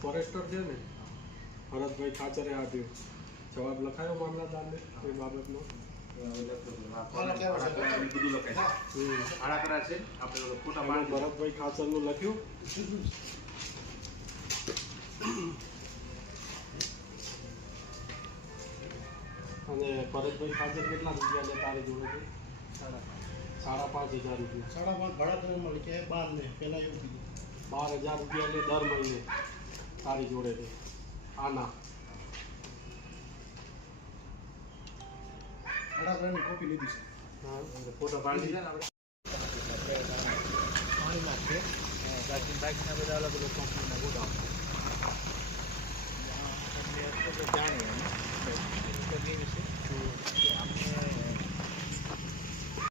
Forester છે ને ભરતભાઈ ખાચરે આપ્યો જવાબ લખાયો મામલતદારને એ બાબતનો. ભરતભાઈ ખાચરનું લખ્યું. અને ભરતભાઈ ખાચર કેટલા રૂપિયા તારી જોડે છે? સાડા પાંચ હજાર રૂપિયા. સાડા પાંચ ભાડા મળી કે બાર ને પહેલાં એવું કીધું બાર હજાર રૂપિયા લે દર મહિને. તારી જોડે છે આના. કોપી લીધી છે. ફોટા પાડી દીધા. પાણીમાં છે. બાકી બાકીના બધા અલગ અલગ કંપનીના ફોટા